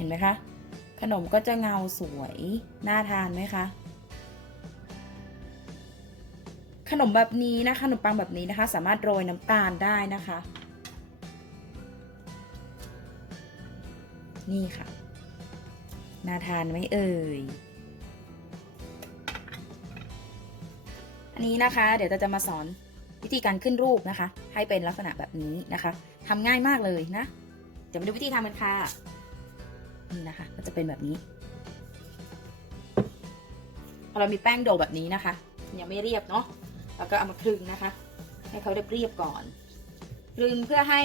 ห็นไหมคะ ขนมก็จะเงาสวย น่าทานไหมคะ ขนมแบบนี้นะคะขนมปังแบบนี้นะคะ สามารถโรยน้ำตาลได้นะคะ นี่ค่ะ น่าทานไหมเอ่ย อันนี้นะคะ เดี๋ยวเราจะมาสอนวิธีการขึ้นรูปนะคะ ให้เป็นลักษณะแบบนี้นะคะทำง่ายมากเลยนะ เดี๋ยวมาดูวิธีทำกันค่ะ นี่นะคะ ก็จะเป็นแบบนี้พอเรามีแป้งโดแบบนี้นะคะ ยังไม่เรียบเนาะเราก็เอามาคลึงนะคะ ให้เขาเรียบเรียบๆก่อนคลึงเพื่อให้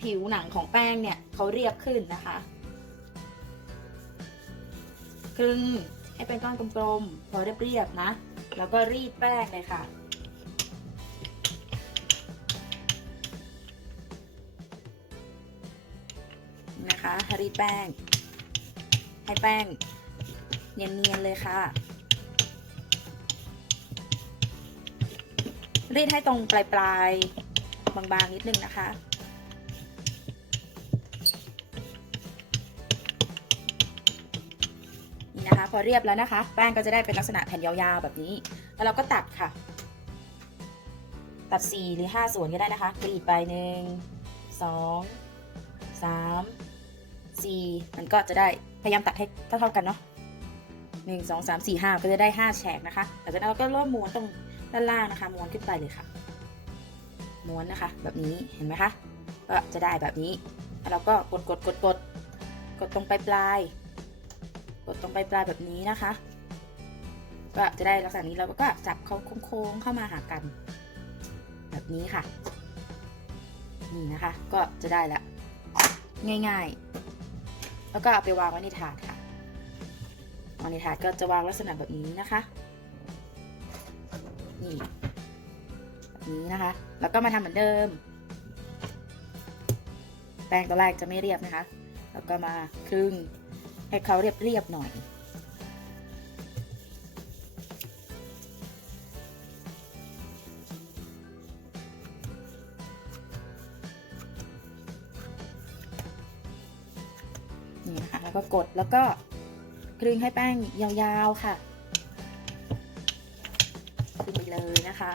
ผิวหนังของแป้งเนี่ยเขาเรียบขึ้นนะคะคลึงให้เป็นก้อนกลมๆพอเรียบๆนะ แล้วก็รีดแป้งเลยค่ะ นะคะรีดแป้ง ให้แป้ง เนียนๆเลยค่ะ รีดให้ตรงปลายๆ บางๆ นิดนึงนะคะนี่นะคะ พอเรียบแล้วนะคะ แป้งก็จะได้เป็นลักษณะแผ่นยาวๆ แบบนี้ แล้วเราก็ตัดค่ะ ตัด 4 หรือ 5 ส่วนก็ได้นะคะกรีดไปหนึ่งสองสาม สี่มันก็จะได้พยายามตัดให้เท่าๆกันเนาะหนึ่งสองสามสี่ห้าก็จะได้ห้าแฉกนะคะหลังจากนั้นเราก็เริ่มม้วนตรงด้านล่างนะคะม้วนขึ้นไปเลยค่ะม้วนนะคะ แบบนี้เห็นไหมคะก็จะได้แบบนี้แล้วเราก็กดกดกดกดกดตรงปลายปลายกดตรงปลายปลายแบบนี้นะคะ ก็จะได้ลักษณะนี้เราก็จับเขาโค้งๆเข้ามาหากัน แบบนี้ค่ะ นี่นะคะ ก็จะได้ละง่ายๆ แล้วก็เอาไปวางไว้ในถาดค่ะวางในถาดก็จะวางลักษณะแบบนี้นะคะ นี่แบบนี้นะคะ แล้วก็มาทำเหมือนเดิม แป้งตัวแรกจะไม่เรียบนะคะ แล้วก็มาครึ่งให้เขาเรียบๆหน่อย นี่นะคะแล้วก็กดแล้วก็กลึงให้แป้งยาวๆค่ะคลึงไปเลยนะคะ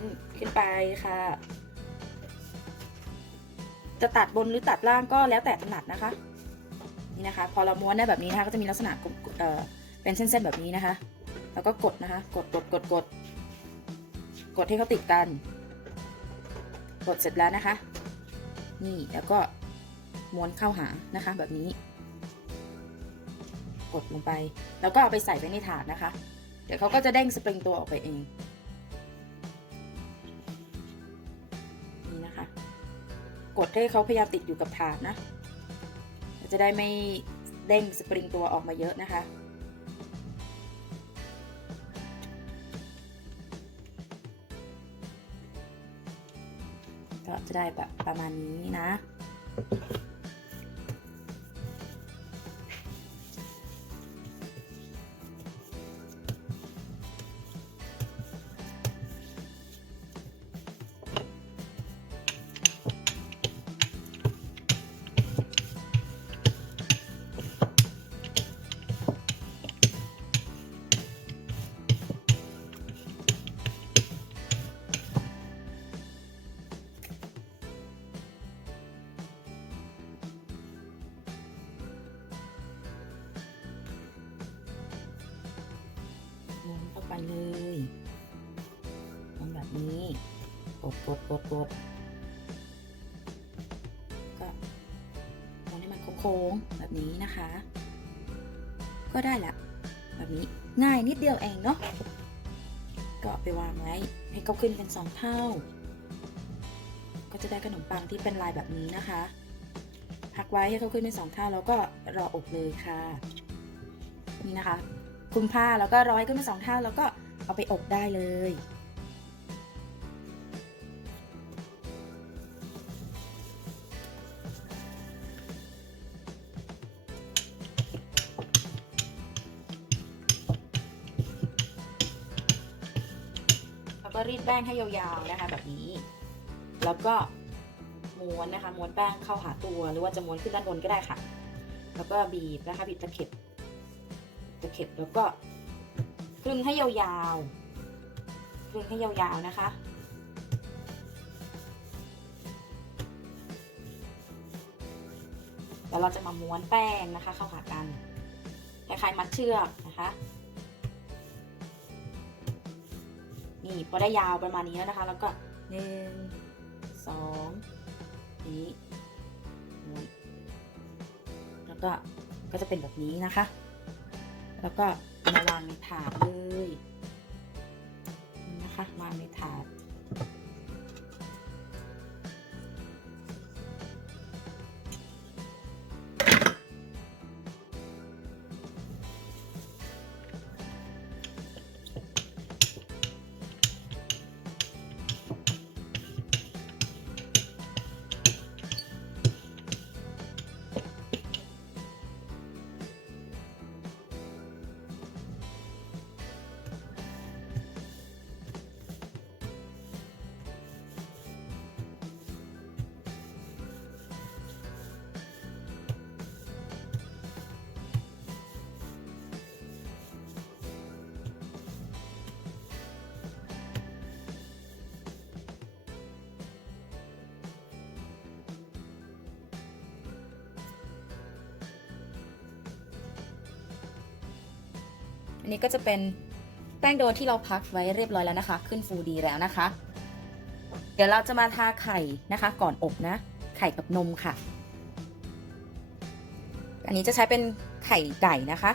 นขึ้นไปค่ะ จะตัดบนหรือตัดล่างก็แล้วแต่ถนัดนะคะ นี่นะคะ พอเราม้วนได้แบบนี้นะคะก็จะมีลักษณะเอ่อเป็นเส้นๆแบบนี้นะคะ แล้วก็กดนะคะ กดกดกดกดกดให้เขาติดกัน กดเสร็จแล้วนะคะ นี่แล้วก็ม้วนเข้าหานะคะ แบบนี้ กดลงไป แล้วก็เอาไปใส่ไว้ในถาดนะคะ เดี๋ยวเขาก็จะเด้งสปริงตัวออกไปเอง กดให้เขาพยายามติดอยู่กับฐานนะ จะได้ไม่เด้งสปริงตัวออกมาเยอะนะคะ ก็จะได้แบบประมาณนี้นะ แบบนี้นะคะ ก็ได้ละแบบนี้ง่ายนิดเดียวเองเนาะก็ไปวางไว้ให้เขาขึ้นเป็นสองเท่า ก็จะได้ขนมปังที่เป็นลายแบบนี้นะคะ พักไว้ให้เขาขึ้นเป็นสองเท่าแล้วก็รออบเลยค่ะ นี่นะคะคลุมผ้าแล้วก็ร้อยขึ้นเป็นสองเท่าแล้วก็เอาไปอบได้เลย ก็รีดแป้งให้ยาวๆนะคะ แบบนี้ แล้วก็ม้วนนะคะ ม้วนแป้งเข้าหาตัวหรือว่าจะม้วนขึ้นด้านบนก็ได้ค่ะ แล้วก็บีบนะคะบีบตะเข็บตะเข็บแล้วก็คลึงให้ยาวๆคลึงให้ยาวๆนะคะแล้วเราจะมาม้วนแป้งนะคะ เข้าหากันคล้ายๆมัดเชือกนะคะ นี่พอได้ยาวประมาณนี้แล้วนะคะ แล้วก็หนึ่งสองนี้แล้วก็ก็จะเป็นแบบนี้นะคะ แล้วก็มาวางในถาดเลยนี่นะคะวางในถาด นี่ก็จะเป็นแป้งโดที่เราพักไว้เรียบร้อยแล้วนะคะ ขึ้นฟูดีแล้วนะคะ เดี๋ยวเราจะมาทาไข่นะคะ ก่อนอบนะ ไข่กับนมค่ะ อันนี้จะใช้เป็นไข่ไก่นะคะ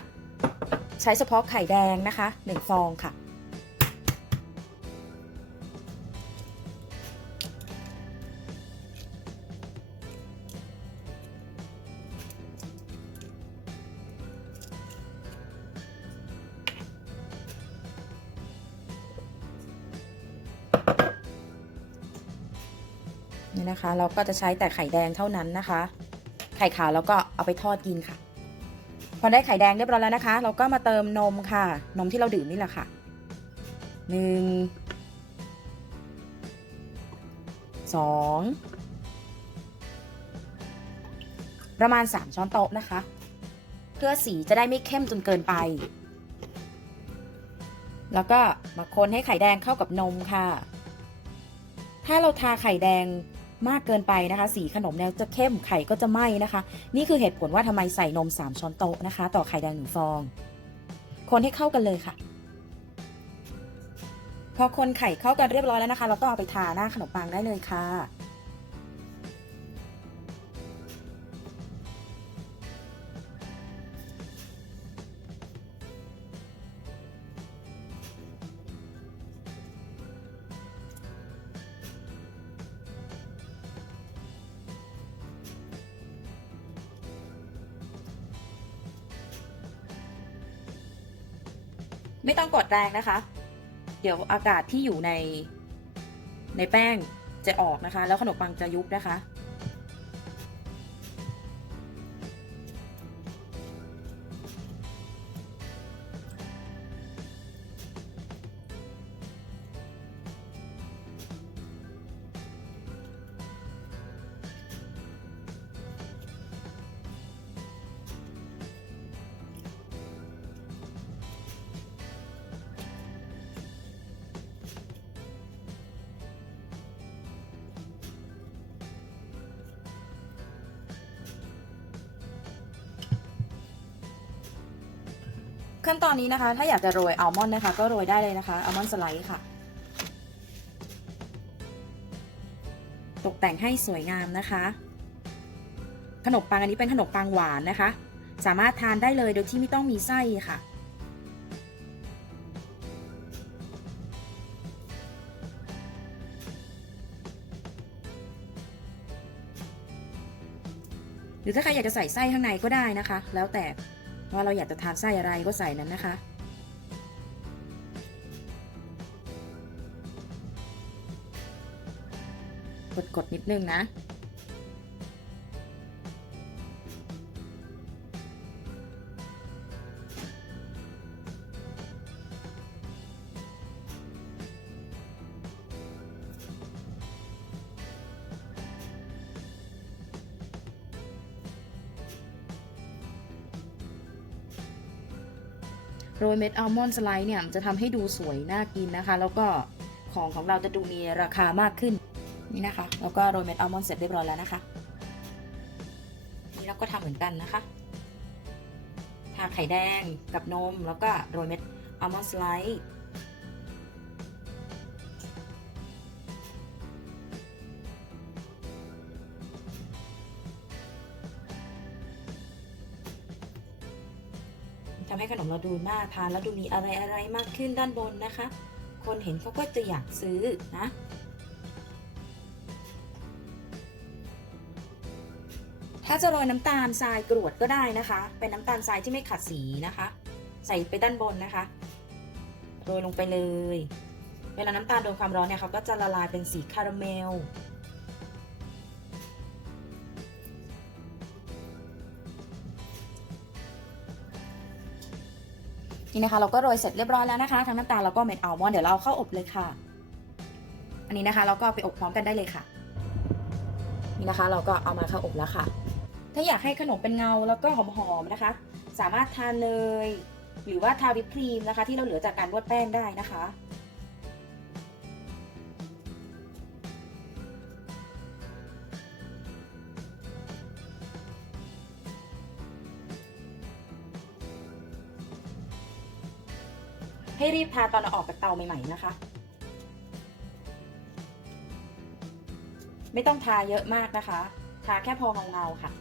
ใช้เฉพาะไข่แดงนะคะหนึ่งฟองค่ะ นะคะ เราก็จะใช้แต่ไข่แดงเท่านั้นนะคะ ไข่ขาวแล้วก็เอาไปทอดกินค่ะ พอได้ไข่แดงเรียบร้อยแล้วนะคะ เราก็มาเติมนมค่ะ นมที่เราดื่มนี่แหละค่ะหนึ่งสองประมาณ 3 ช้อนโต๊ะนะคะ เพื่อสีจะได้ไม่เข้มจนเกินไป แล้วก็มาคนให้ไข่แดงเข้ากับนมค่ะ ถ้าเราทาไข่แดง มากเกินไปนะคะ สีขนมเนี่ยจะเข้มไข่ก็จะไหม้นะคะ นี่คือเหตุผลว่าทำไมใส่นม 3 ช้อนโต๊ะนะคะ ต่อไข่แดงหนึ่งฟอง คนให้เข้ากันเลยค่ะ พอคนไข่เข้ากันเรียบร้อยแล้วนะคะ เราก็เอาไปทาหน้าขนมปังได้เลยค่ะ ไม่ต้องกดแรงนะคะ เดี๋ยวอากาศที่อยู่ในในแป้งจะออกนะคะ แล้วขนมปังจะยุบนะคะ ขั้นตอนนี้นะคะ ถ้าอยากจะโรยอัลมอนด์นะคะ ก็โรยได้เลยนะคะอัลมอนด์สไลด์ค่ะ ตกแต่งให้สวยงามนะคะ ขนมปังอันนี้เป็นขนมปังหวานนะคะ สามารถทานได้เลยโดยที่ไม่ต้องมีไส้ค่ะหรือถ้าใครอยากจะใส่ไส้ข้างในก็ได้นะคะ แล้วแต่ ว่าเราอยากจะทานไส้อะไรก็ใส่นั้นนะคะ กดๆนิดนึงนะ ยเม็ดอัลมอนด์สไลด์เนี่ยจะทำให้ดูสวยน่ากินนะคะ แล้วก็ของของเราจะดูมีราคามากขึ้นนี่นะคะแล้วก็โรยเม็ดอัลมอนด์เสร็จเรียบร้อยแล้วนะคะนี่เราก็ทำเหมือนกันนะคะทาไข่แดงกับนมแล้วก็โรยเม็ดอัลมอนด์สไลด์ ทำให้ขนมาดูน่าทานแล้วดูมีอะไรอะไรมากขึ้นด้านบนนะคะ คนเห็นเขาก็จะอยากซื้อนะถ้าจะโรยน้ำตาลทรายกรวดก็ได้นะคะ เป็นน้ำตาลทรายที่ไม่ขัดสีนะคะ ใส่ไปด้านบนนะคะ โรยลงไปเลย เวลาน้ำตาลโดนความร้อนเนี่ยเขาก็จะละลายเป็นสีคาราเมล นี่นะคะเราก็โรยเสร็จเรียบร้อยแล้วนะคะ ทั้งน้ำตาลแล้วก็เม็ดอัลมอนด์เดี๋ยวเราเข้าอบเลยค่ะ อันนี้นะคะเราก็ไปอบพร้อมกันได้เลยค่ะ นี่นะคะ เราก็เอามาเข้าอบแล้วค่ะ ถ้าอยากให้ขนมเป็นเงาแล้วก็หอมๆนะคะ สามารถทานเลย หรือว่าทาวิปครีมนะคะ ที่เราเหลือจากการนวดแป้งได้นะคะ ให้รีบทาตอนเอาออกจากเตาใหม่ ๆ นะคะ ไม่ต้องทาเยอะมากนะคะ ทาแค่พอเงาๆค่ะ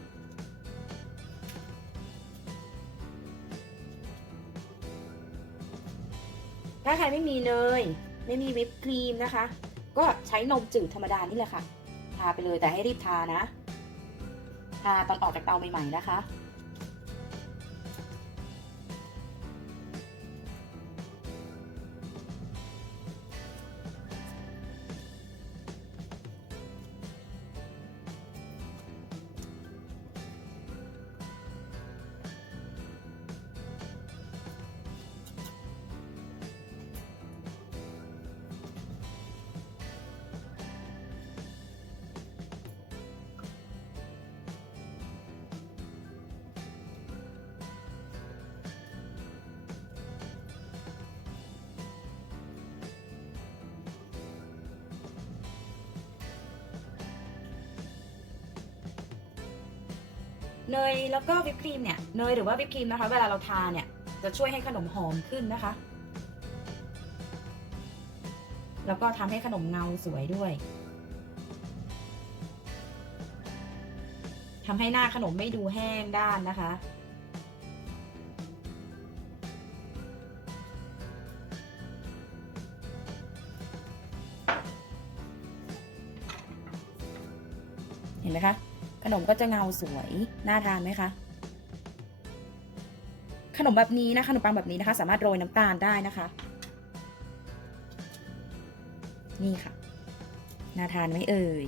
ถ้าใครไม่มีเนยไม่มีวิปครีมนะคะ ก็ใช้นมจืดธรรมดานี่แหละค่ะ ทาไปเลยแต่ให้รีบทานะ ทาตอนออกจากเตาใหม่ๆนะคะ เนยแล้วก็วิปครีมเนี่ยเนยหรือว่าวิปครีมนะคะ เวลาเราทาเนี่ยจะช่วยให้ขนมหอมขึ้นนะคะ แล้วก็ทำให้ขนมเงาสวยด้วยทำให้หน้าขนมไม่ดูแห้งด้านนะคะ นมก็จะเงาสวย น่าทานไหมคะ ขนมแบบนี้นะขนมปังแบบนี้นะคะ สามารถโรยน้ำตาลได้นะคะ นี่ค่ะ น่าทานไหมเอ่ย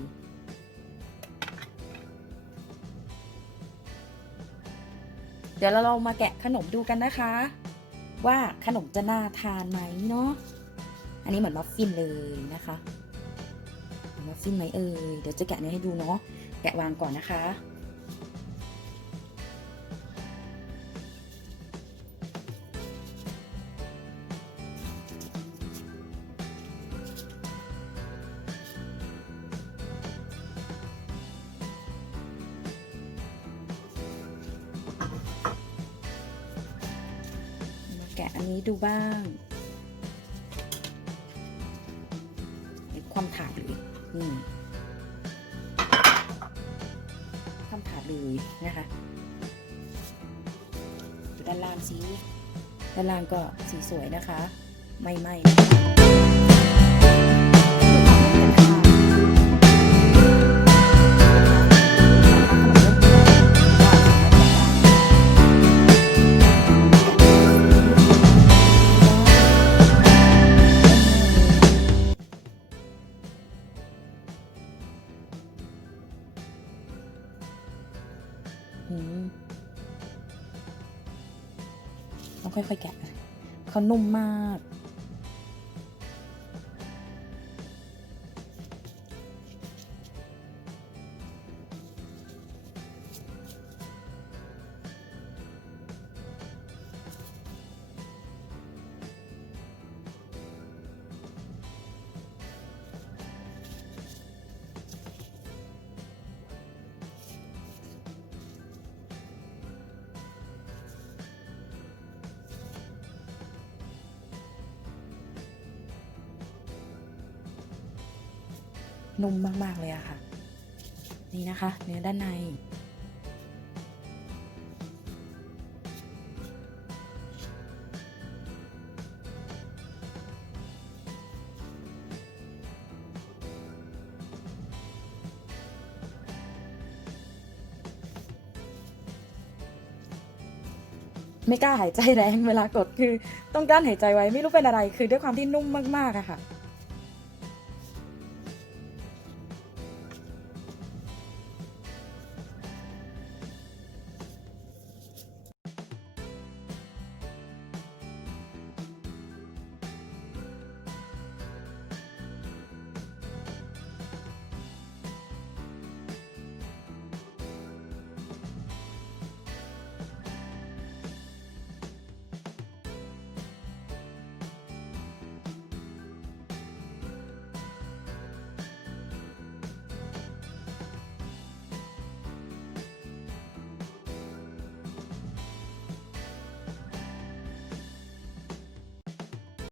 เดี๋ยวเราลองมาแกะขนมดูกันนะคะ ว่าขนมจะน่าทานไหมเนาะอันนี้เหมือนมัฟฟินเลยนะคะมัฟฟินไหมเอ่ยเดี๋ยวจะแกะเนื้อให้ดูเนาะะวางก่อนนะคะ แกะอันนี้ดูบ้าง นะคะด้านล่างสีด้านล่างก็สีสวยนะคะ ไม่ไหม้นะคะ เขานุ่มมาก นุ่มมาก ๆ เลยอะค่ะ นี่นะคะ เนื้อด้านในไม่กล้าหายใจแรงเวลากดคือ ต้องกั้นหายใจไว้ไม่รู้เป็นอะไรคือด้วยความที่นุ่มมากๆอะค่ะ